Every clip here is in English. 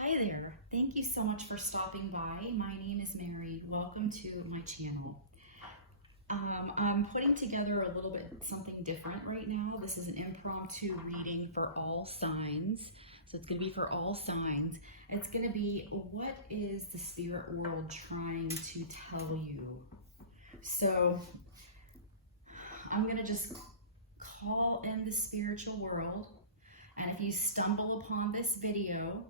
Hi there. Thank you so much for stopping by. My name is Mary. Welcome to my channel. I'm putting together a little bit something different right now. This is an impromptu reading for all signs. So it's going to be for all signs. It's going to be, what is the spirit world trying to tell you? So I'm going to just call in the spiritual world. And if you stumble upon this video,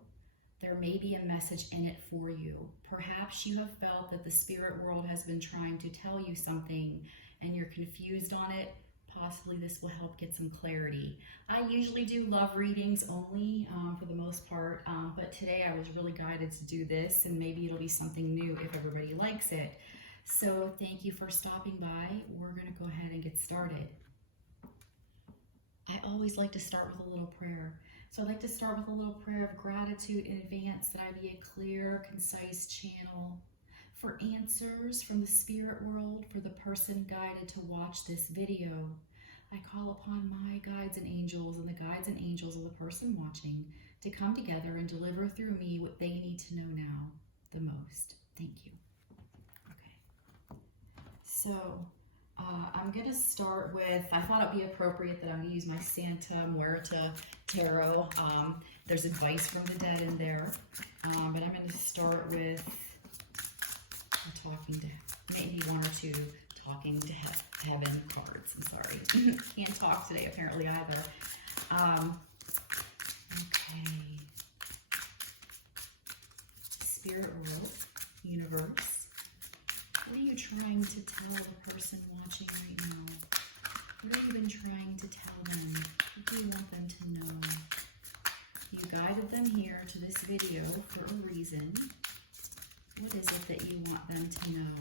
there may be a message in it for you. Perhaps you have felt that the spirit world has been trying to tell you something and you're confused on it. Possibly this will help get some clarity. I usually do love readings only for the most part, but today I was really guided to do this, and maybe it'll be something new if everybody likes it. So thank you for stopping by. We're gonna go ahead and get started. I always like to start with a little prayer. So I'd like to start with a little prayer of gratitude in advance that I be a clear, concise channel for answers from the spirit world for the person guided to watch this video. I call upon my guides and angels the guides and angels of the person watching to come together and deliver through me what they need to know now the most. Thank you. Okay. So I'm going to start with, I thought it would be appropriate that I'm going to use my Santa Muerta Tarot. There's advice from the dead in there. But I'm going to start with talking to, maybe one or two talking to heaven cards. I'm sorry. Can't talk today apparently either. Okay. Spirit world, universe. What are you trying to tell the person watching right now? What have you been trying to tell them? What do you want them to know? You guided them here to this video for a reason. What is it that you want them to know?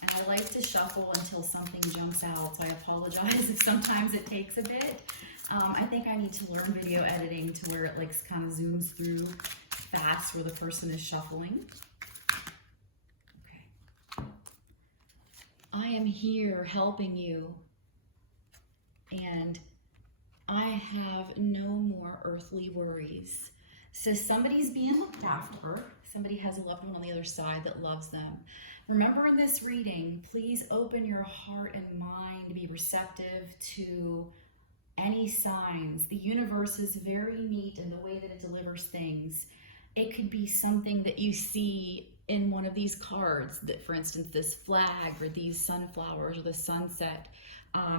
And I like to shuffle until something jumps out, so I apologize if sometimes it takes a bit. I think I need to learn video editing to where it like kind of zooms through fast where the person is shuffling. I am here helping you, and I have no more earthly worries. So somebody's being looked after. Somebody has a loved one on the other side that loves them. Remember, in this reading, please open your heart and mind to be receptive to any signs. The universe is very neat in the way that it delivers things. It could be something that you see in one of these cards, that, for instance, this flag or these sunflowers or the sunset.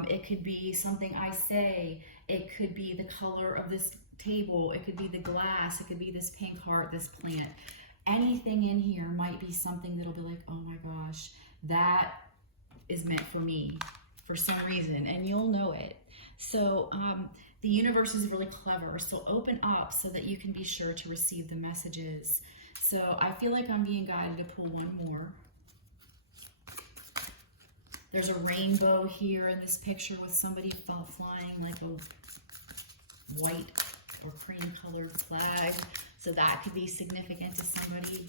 It could be something I say. It could be the color of this table. It could be the glass. It could be this pink heart, this plant. Anything in here might be something that'll be like, oh my gosh, that is meant for me for some reason, and you'll know it. So the universe is really clever. So open up so that you can be sure to receive the messages. So I feel like I'm being guided to pull one more. There's a rainbow here in this picture with somebody flying like a white or cream colored flag. So that could be significant to somebody.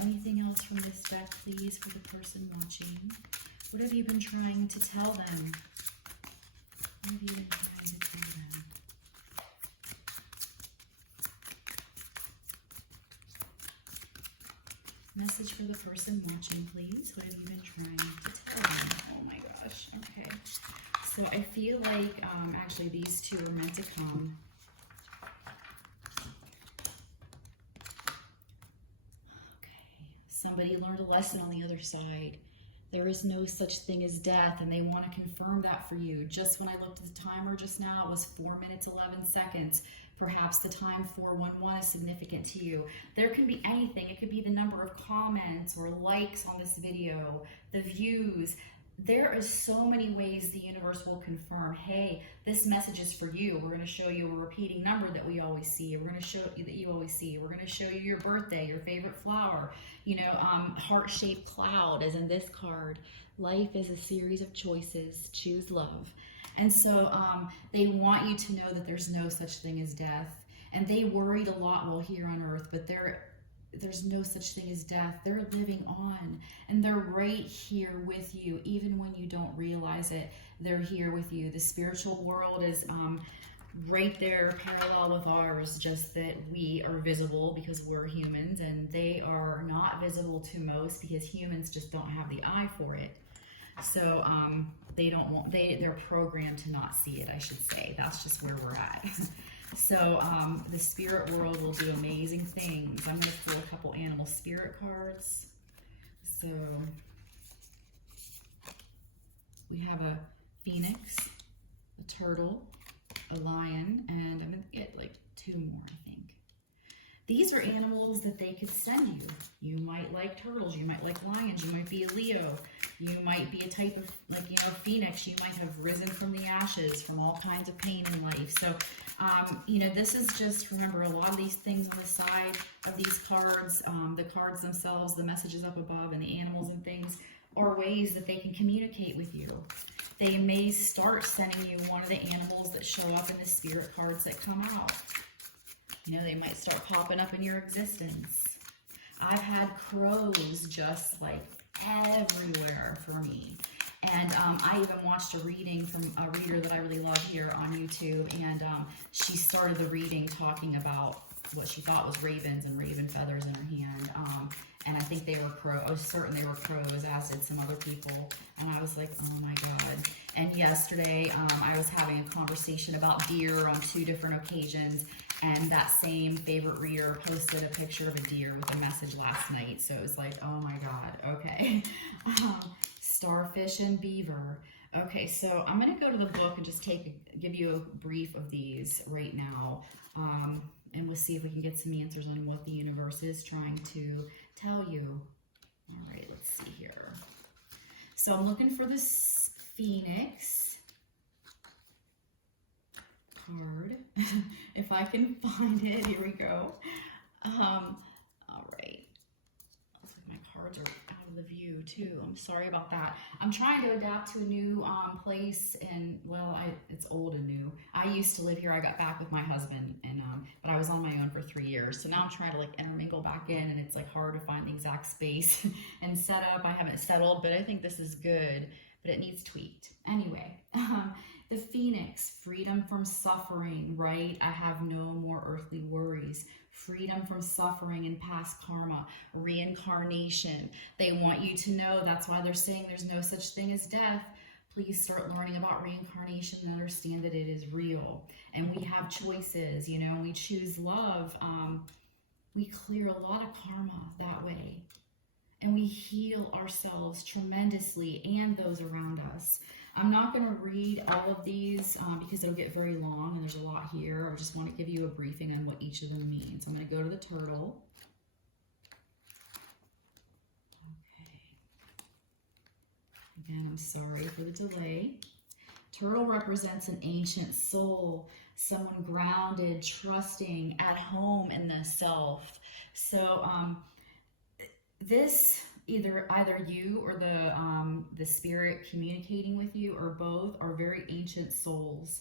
Anything else from this deck, please, for the person watching? What have you been trying to tell them? What have you been trying to tell them? Message for the person watching, please. What have you been trying to tell them? Oh my gosh. Okay. So I feel like actually these two are meant to come. Okay. Somebody learned a lesson on the other side. There is no such thing as death, and they want to confirm that for you. Just when I looked at the timer just now, it was 4 minutes, 11 seconds. Perhaps the time 411 is significant to you. There can be anything. It could be the number of comments or likes on this video, the views. There is so many ways the universe will confirm, hey, this message is for you. We're going to show you a repeating number that we always see. We're going to show you that you always see. We're going to show you your birthday, your favorite flower, heart-shaped cloud, as in this card. Life is a series of choices. Choose love. And so they want you to know that there's no such thing as death. And they worried a lot while here on earth, but there's no such thing as death. They're living on, and they're right here with you. Even when you don't realize it, they're here with you. The spiritual world is right there parallel with ours, just that we are visible because we're humans, and they are not visible to most because humans just don't have the eye for it. So they don't want, they're programmed to not see it, I should say. That's just where we're at. So the spirit world will do amazing things. I'm going to pull a couple animal spirit cards. So we have a phoenix, a turtle, a lion, and I'm going to get like 2 more, I think. These are animals that they could send you. You might like turtles, you might like lions, you might be a Leo, you might be a type of, like, you know, phoenix. You might have risen from the ashes, from all kinds of pain in life. So, you know, this is just, remember, a lot of these things on the side of these cards, the cards themselves, the messages up above, and the animals and things are ways that they can communicate with you. They may start sending you one of the animals that show up in the spirit cards that come out. You know, they might start popping up in your existence. I've had crows just like everywhere for me. And I even watched a reading from a reader that I really love here on YouTube. And she started the reading talking about what she thought was ravens and raven feathers in her hand. And I think they were crows. I was certain they were crows, as did some other people. And I was like, oh my God. And yesterday, I was having a conversation about deer on 2 different occasions. And that same favorite reader posted a picture of a deer with a message last night. So it was like, oh my God, okay. Starfish and beaver. Okay, so I'm going to go to the book and just give you a brief of these right now. And we'll see if we can get some answers on what the universe is trying to tell you. All right, let's see here. So I'm looking for this phoenix card. If I can find it, here we go. All right. Looks like my cards are out of the view too. I'm sorry about that. I'm trying to adapt to a new place, and well, it's old and new. I used to live here. I got back with my husband, and but I was on my own for 3 years. So now I'm trying to like intermingle back in, and it's like hard to find the exact space and set up. I haven't settled, but I think this is good, but it needs tweaked. Anyway, the phoenix, freedom from suffering, right? I have no more earthly worries. Freedom from suffering and past karma, reincarnation. They want you to know, that's why they're saying there's no such thing as death. Please start learning about reincarnation and understand that it is real. And we have choices, you know, we choose love. We clear a lot of karma that way. And we heal ourselves tremendously and those around us. I'm not going to read all of these because it'll get very long and there's a lot here. I just want to give you a briefing on what each of them means. I'm going to go to the turtle. Okay. Again, I'm sorry for the delay. Turtle represents an ancient soul, someone grounded, trusting, at home in the self. So this either you or the spirit communicating with you, or both, are very ancient souls,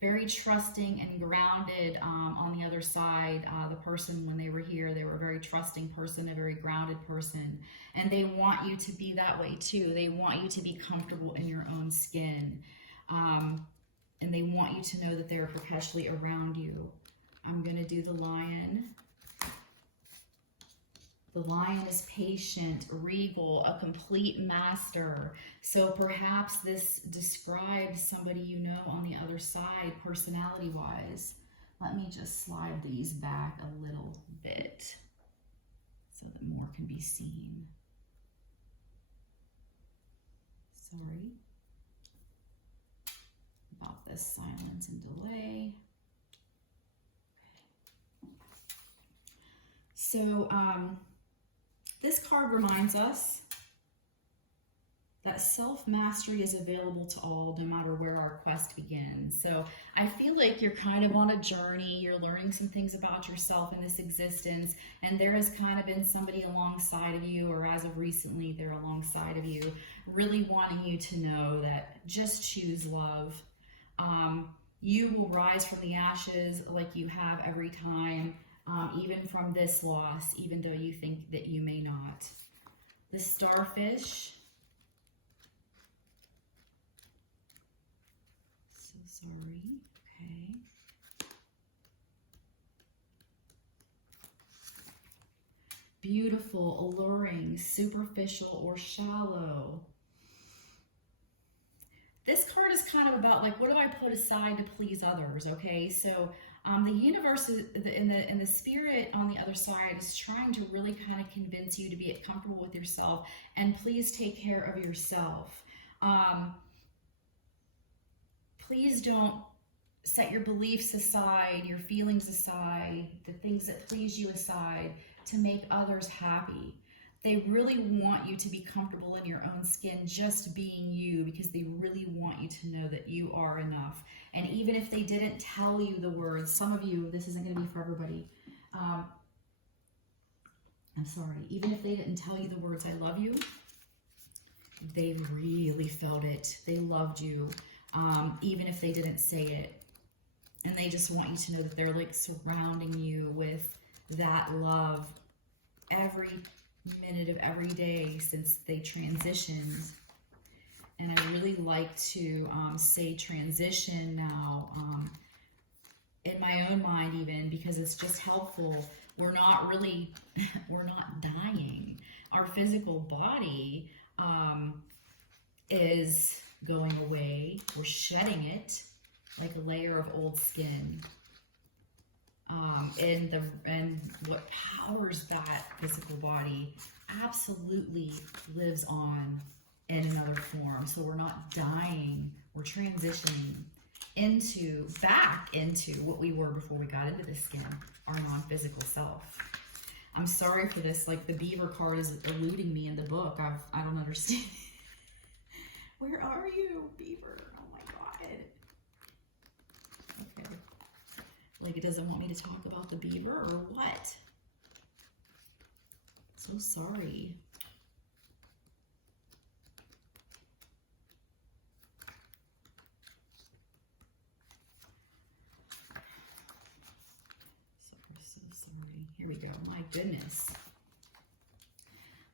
very trusting and grounded. On the other side, the person, when they were here, they were a very trusting person, a very grounded person, and they want you to be that way too. They want you to be comfortable in your own skin, and they want you to know that they're perpetually around you. I'm going to do the lion. The lion is patient, regal, a complete master. So perhaps this describes somebody you know on the other side, personality-wise. Let me just slide these back a little bit so that more can be seen. Sorry about this silence and delay. Okay. So, this card reminds us that self-mastery is available to all, no matter where our quest begins. So I feel like you're kind of on a journey. You're learning some things about yourself in this existence, and there has kind of been somebody alongside of you, or as of recently, they're alongside of you, really wanting you to know that just choose love. You will rise from the ashes like you have every time. Even from this loss, even though you think that you may not. The starfish. So sorry. Okay. beautiful, alluring, superficial, or shallow. This card is kind of about like, what do I put aside to please others? Okay, so the universe and the spirit on the other side is trying to really kind of convince you to be comfortable with yourself and please take care of yourself. Please don't set your beliefs aside, your feelings aside, the things that please you aside to make others happy. They really want you to be comfortable in your own skin, just being you, because they really want you to know that you are enough. And even if they didn't tell you the words, some of you, this isn't going to be for everybody. I'm sorry. Even if they didn't tell you the words, I love you, they really felt it. They loved you, even if they didn't say it. And they just want you to know that they're like surrounding you with that love every minute of every day since they transitioned. And I really like to say transition now in my own mind, even because it's just helpful. We're not dying. Our physical body is going away. We're shedding it like a layer of old skin. And what powers that physical body absolutely lives on in another form. So we're not dying, we're transitioning back into what we were before we got into this skin, our non-physical self. I'm sorry for this, like the beaver card is eluding me in the book. I don't understand. Where are you, beaver? Oh my God. Okay. Like it doesn't want me to talk about the beaver or what? So sorry. So sorry. Here we go. My goodness.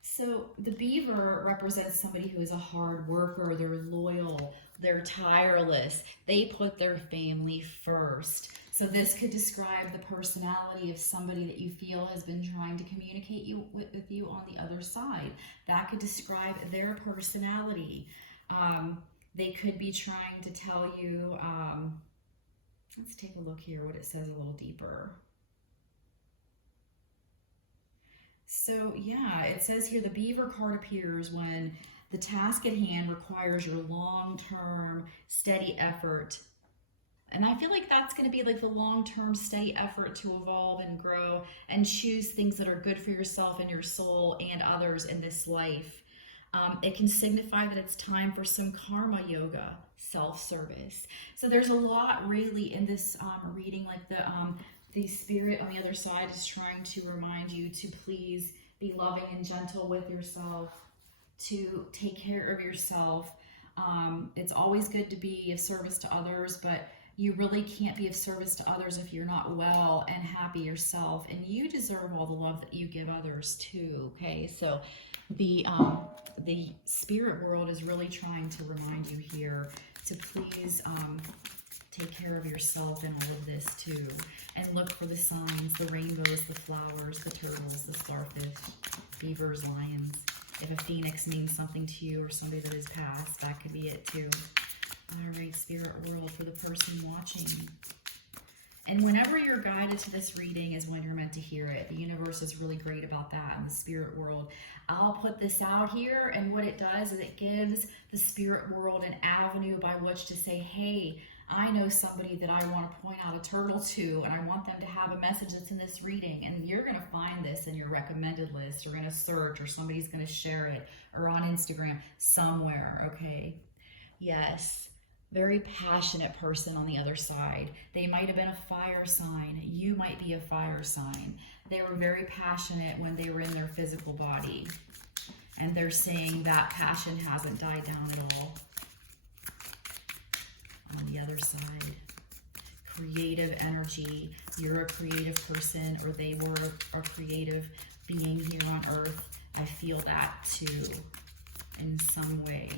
So the beaver represents somebody who is a hard worker. They're loyal. They're tireless. They put their family first. So this could describe the personality of somebody that you feel has been trying to communicate with you on the other side. That could describe their personality. They could be trying to tell you, let's take a look here what it says a little deeper. So yeah, it says here the beaver card appears when the task at hand requires your long-term steady effort. And I feel like that's going to be like the long-term steady effort to evolve and grow and choose things that are good for yourself and your soul and others in this life. It can signify that it's time for some karma yoga, self-service. So there's a lot really in this reading, like the spirit on the other side is trying to remind you to please be loving and gentle with yourself, to take care of yourself. It's always good to be of service to others, but you really can't be of service to others if you're not well and happy yourself. And you deserve all the love that you give others too, okay? So the spirit world is really trying to remind you here to please take care of yourself in all of this too. And look for the signs, the rainbows, the flowers, the turtles, the starfish, beavers, lions. If a phoenix means something to you or somebody that has passed, that could be it too. All right, spirit world, for the person watching. And whenever you're guided to this reading is when you're meant to hear it. The universe is really great about that in the spirit world. I'll put this out here, and what it does is it gives the spirit world an avenue by which to say, hey, I know somebody that I want to point out a turtle to, and I want them to have a message that's in this reading. And you're going to find this in your recommended list, or in a search, or somebody's going to share it, or on Instagram, somewhere, okay? Yes. Very passionate person on the other side. They might have been a fire sign. You might be a fire sign. They were very passionate when they were in their physical body. And they're saying that passion hasn't died down at all. On the other side, creative energy. You're a creative person, or they were a creative being here on earth. I feel that too, in some way.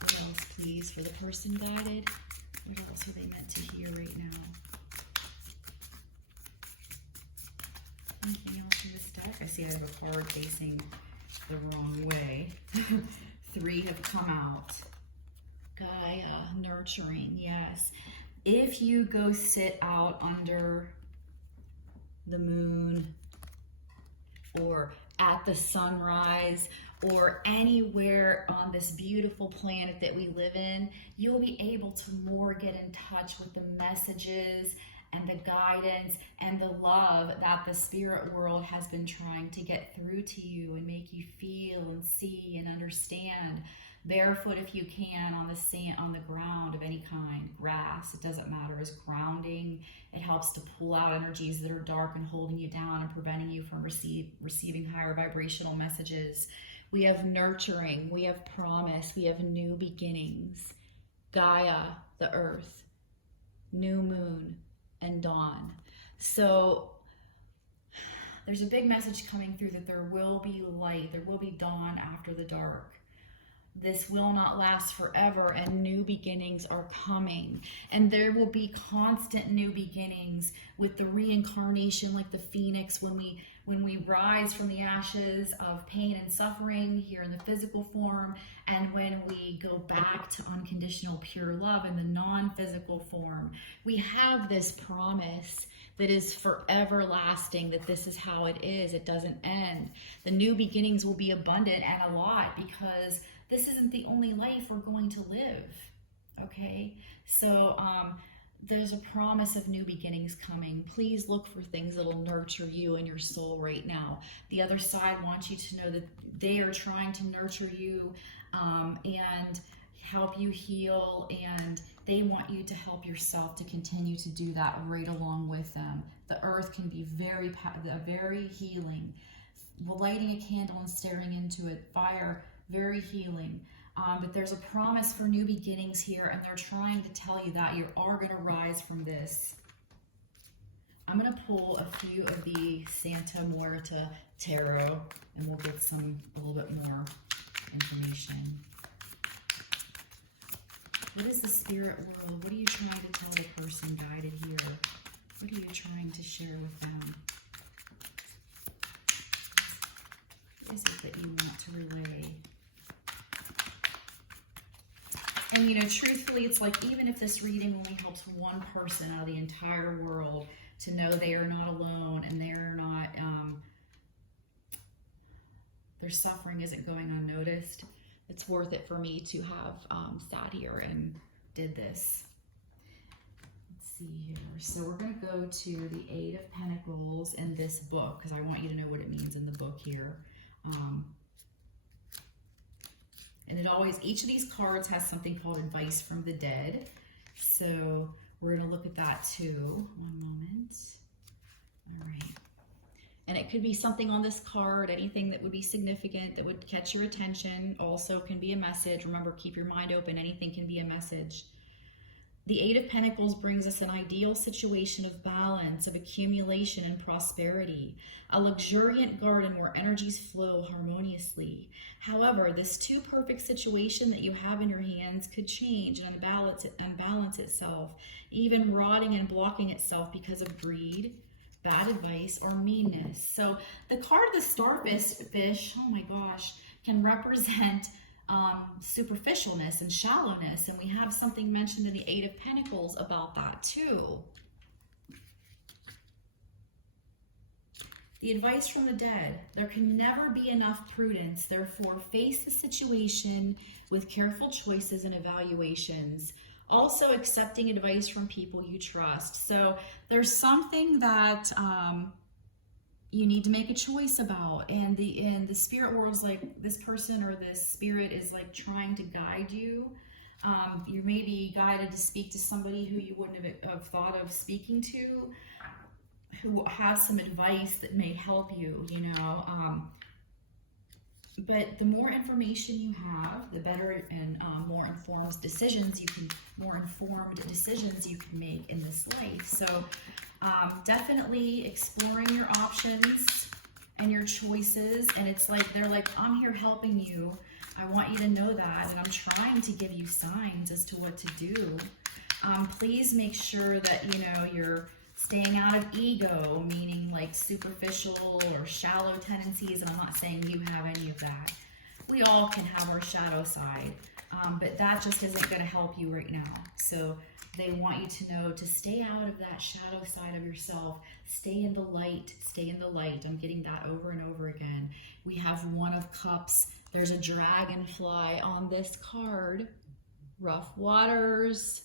What else, please, for the person guided? What else are they meant to hear right now? Anything else in this deck? I see I have a card facing the wrong way. 3 have come out. Gaia, nurturing, yes. If you go sit out under the moon or at the sunrise or anywhere on this beautiful planet that we live in, you'll be able to more get in touch with the messages and the guidance and the love that the spirit world has been trying to get through to you and make you feel and see and understand. Barefoot if you can on the sand, on the ground of any kind, grass, it doesn't matter, is grounding. It helps to pull out energies that are dark and holding you down and preventing you from receiving higher vibrational messages. We have nurturing, we have promise, we have new beginnings. Gaia, the earth, new moon, and dawn. So there's a big message coming through that there will be light, there will be dawn after the dark. This will not last forever, and new beginnings are coming. And there will be constant new beginnings with the reincarnation, like the phoenix, when we rise from the ashes of pain and suffering here in the physical form, and when we go back to unconditional pure love in the non-physical form. We have this promise that is forever lasting, that this is how it is. It doesn't end. The new beginnings will be abundant and a lot, because this isn't the only life we're going to live, okay? So there's a promise of new beginnings coming. Please look for things that'll nurture you and your soul right now. The other side wants you to know that they are trying to nurture you and help you heal, and they want you to help yourself to continue to do that right along with them. The earth can be very healing. Lighting a candle and staring into it, fire, very healing. But there's a promise for new beginnings here, and they're trying to tell you that you are going to rise from this. I'm going to pull a few of the Santa Muerta Tarot, and we'll get a little bit more information. What is the spirit world? What are you trying to tell the person guided here? What are you trying to share with them? What is it that you want to relay? And, you know, truthfully, it's like, even if this reading only helps one person out of the entire world to know they are not alone, and they're not, their suffering isn't going unnoticed, it's worth it for me to have sat here and did this. Let's see here. So we're going to go to the 8 of Pentacles in this book, because I want you to know what it means in the book here. And it always, each of these cards has something called Advice from the Dead. So we're going to look at that too. One moment. All right. And it could be something on this card, anything that would be significant, that would catch your attention, also can be a message. Remember, keep your mind open. Anything can be a message. The 8 of Pentacles brings us an ideal situation of balance, of accumulation and prosperity, a luxuriant garden where energies flow harmoniously. However, this too perfect situation that you have in your hands could change and unbalance itself, even rotting and blocking itself because of greed, bad advice, or meanness. So the card of the starfish, oh my gosh, can represent superficialness and shallowness, and we have something mentioned in the 8 of Pentacles about that too. The advice from the dead: there can never be enough prudence, therefore face the situation with careful choices and evaluations. Also accepting advice from people you trust. So there's something that you need to make a choice about, and the spirit world is like, this person or this spirit is like trying to guide you. You may be guided to speak to somebody who you wouldn't have thought of speaking to, who has some advice that may help you, you know. But the more information you have, the better and more informed decisions you can make in this life. So definitely exploring your options and your choices. And it's like, they're like, I'm here helping you. I want you to know that. And I'm trying to give you signs as to what to do. Please make sure that, you know, you're Staying out of ego, meaning like superficial or shallow tendencies. And I'm not saying you have any of that. We all can have our shadow side, but that just isn't going to help you right now. So they want you to know to stay out of that shadow side of yourself. Stay in the light. Stay in the light. I'm getting that over and over again. We have One of Cups. There's a dragonfly on this card. Rough waters.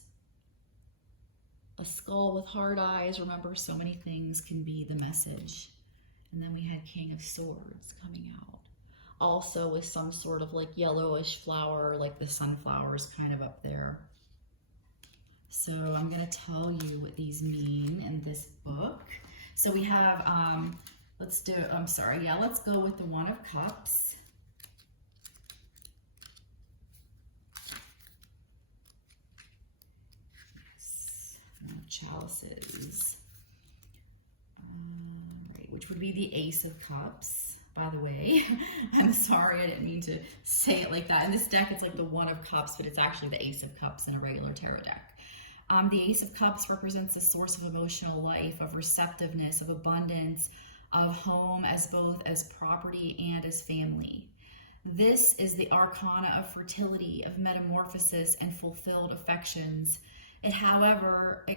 A skull with hard eyes. Remember, so many things can be the message. And then we had King of Swords coming out. Also with some sort of like yellowish flower, like the sunflowers kind of up there. So I'm going to tell you what these mean in this book. So we have, let's go with the One of Cups. Chalices, right, which would be the Ace of Cups, by the way. I'm sorry, I didn't mean to say it like that. In this deck, it's like the One of Cups, but it's actually the Ace of Cups in a regular tarot deck. The Ace of Cups represents the source of emotional life, of receptiveness, of abundance, of home as both as property and as family. This is the arcana of fertility, of metamorphosis and fulfilled affections. It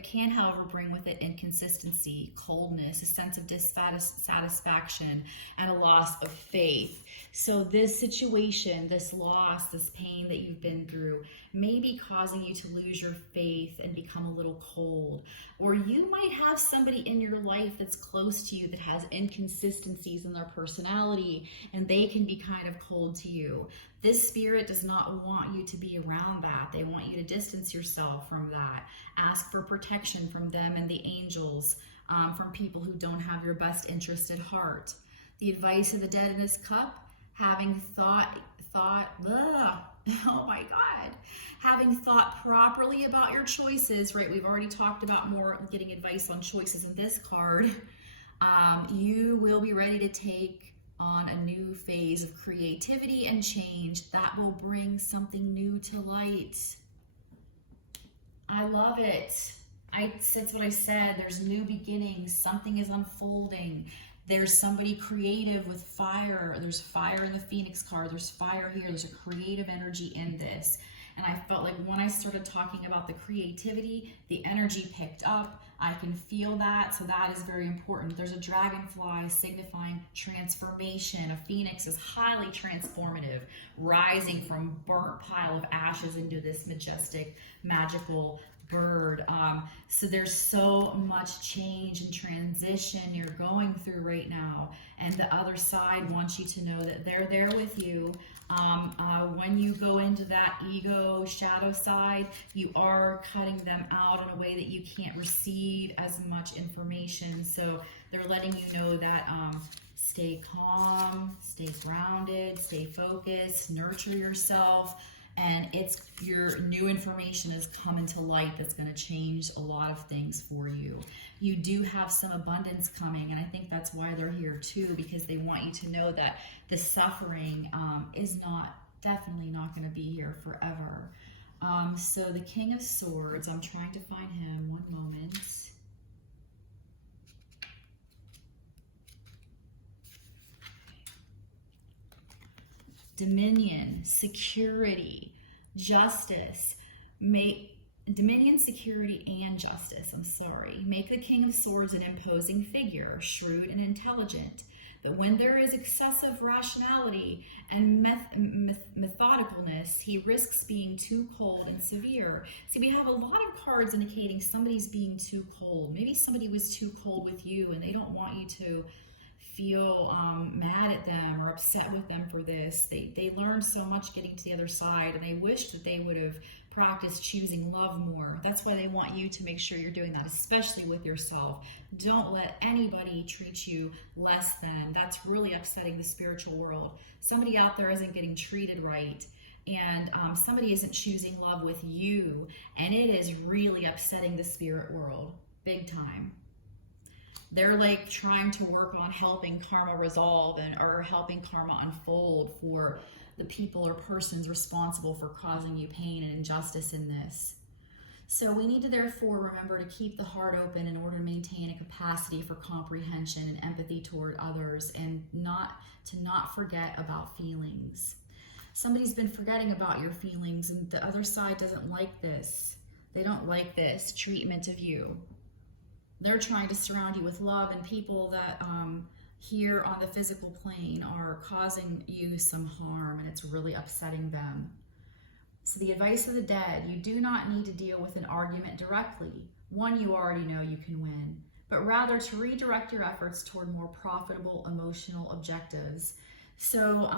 can, however, bring with it inconsistency, coldness, a sense of dissatisfaction, and a loss of faith. So this situation, this loss, this pain that you've been through may be causing you to lose your faith and become a little cold. Or you might have somebody in your life that's close to you that has inconsistencies in their personality, and they can be kind of cold to you. This spirit does not want you to be around that. They want you to distance yourself from that. Ask for protection from them and the angels, from people who don't have your best interest at heart. The advice of the Dead in this cup, having thought properly about your choices, right? We've already talked about more getting advice on choices in this card. You will be ready to take on a new phase of creativity and change that will bring something new to light. I love it. That's what I said. There's new beginnings. Something is unfolding. There's somebody creative with fire. There's fire in the Phoenix card. There's fire here. There's a creative energy in this. And I felt like when I started talking about the creativity, the energy picked up. I can feel that, so that is very important. There's a dragonfly signifying transformation. A phoenix is highly transformative, rising from burnt pile of ashes into this majestic, magical bird. So there's so much change and transition you're going through right now, and the other side wants you to know that they're there with you. When you go into that ego shadow side, you are cutting them out in a way that you can't receive as much information. So they're letting you know that stay calm, stay grounded, stay focused, nurture yourself. And it's your new information is coming to light that's going to change a lot of things for you. You do have some abundance coming, and I think that's why they're here too, because they want you to know that the suffering is definitely not going to be here forever. So the King of Swords, I'm trying to find him. One moment. Dominion, security, justice, dominion, security, and justice, Make the King of Swords an imposing figure, shrewd and intelligent. But when there is excessive rationality and methodicalness, he risks being too cold and severe. See, we have a lot of cards indicating somebody's being too cold. Maybe somebody was too cold with you and they don't want you to feel mad at them or upset with them for this. They learned so much getting to the other side, and they wish that they would have practiced choosing love more. That's why they want you to make sure you're doing that, especially with yourself. Don't let anybody treat you less than. That's really upsetting the spiritual world. Somebody out there isn't getting treated right, and somebody isn't choosing love with you, and it is really upsetting the spirit world big time. They're like trying to work on helping karma resolve or helping karma unfold for the people or persons responsible for causing you pain and injustice in this. So we need to therefore remember to keep the heart open in order to maintain a capacity for comprehension and empathy toward others, and not forget about feelings. Somebody's been forgetting about your feelings, and the other side doesn't like this. They don't like this treatment of you. They're trying to surround you with love and people that here on the physical plane are causing you some harm, and it's really upsetting them. So the advice of the dead: you do not need to deal with an argument directly, one you already know you can win, but rather to redirect your efforts toward more profitable emotional objectives. So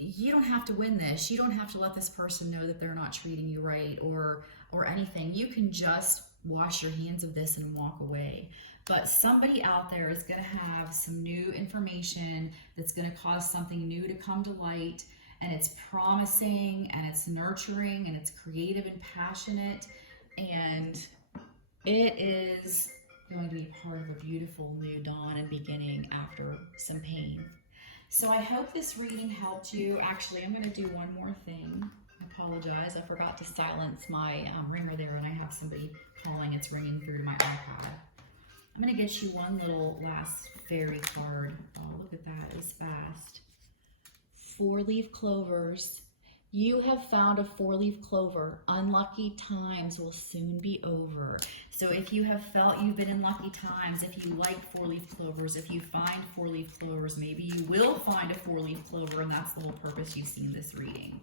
you don't have to win this. You don't have to let this person know that they're not treating you right or anything. You can just wash your hands of this and walk away. But somebody out there is going to have some new information that's going to cause something new to come to light, and it's promising, and it's nurturing, and it's creative and passionate, and it is going to be part of a beautiful new dawn and beginning after some pain. So I hope this reading helped you. Actually, I'm going to do one more thing. I apologize. I forgot to silence my ringer there, and I have somebody calling. It's ringing through to my iPad. I'm going to get you one little last fairy card. Oh, look at that. It's fast. 4-leaf clovers. You have found a 4-leaf clover. Unlucky times will soon be over. So if you have felt you've been in lucky times, if you like 4-leaf clovers, if you find 4-leaf clovers, maybe you will find a 4-leaf clover, and that's the whole purpose you've seen this reading.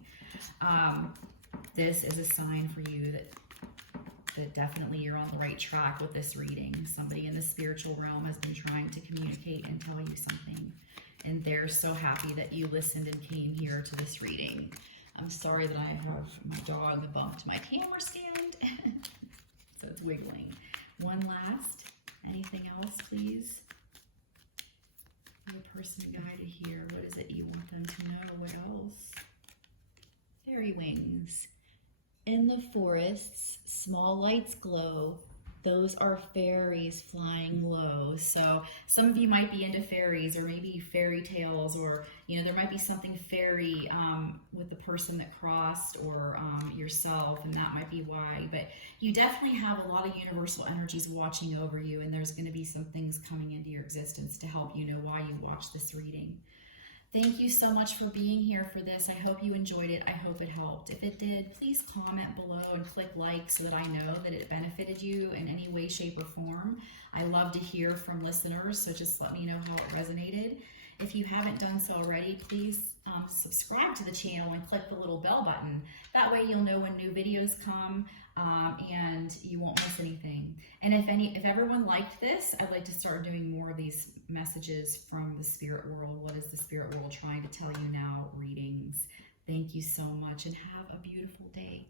This is a sign for you that definitely you're on the right track with this reading. Somebody in the spiritual realm has been trying to communicate and tell you something, and they're so happy that you listened and came here to this reading. I'm sorry that I have my dog bumped my camera stand, so it's wiggling. One last. Anything else, please? Your person guided here. What is it you want them to know? What else? Fairy wings. In the forests, small lights glow. Those are fairies flying low. So some of you might be into fairies, or maybe fairy tales, or there might be something fairy with the person that crossed, or yourself, and that might be why. But you definitely have a lot of universal energies watching over you, and there's going to be some things coming into your existence to help you know why you watched this reading. Thank you so much for being here for this. I hope you enjoyed it. I hope it helped. If it did, please comment below and click like so that I know that it benefited you in any way, shape, or form. I love to hear from listeners, so just let me know how it resonated. If you haven't done so already, please subscribe to the channel and click the little bell button. That way you'll know when new videos come, and you won't miss anything. And if everyone liked this, I'd like to start doing more of these messages from the spirit world. What is the spirit world trying to tell you now? Readings. Thank you so much, and have a beautiful day.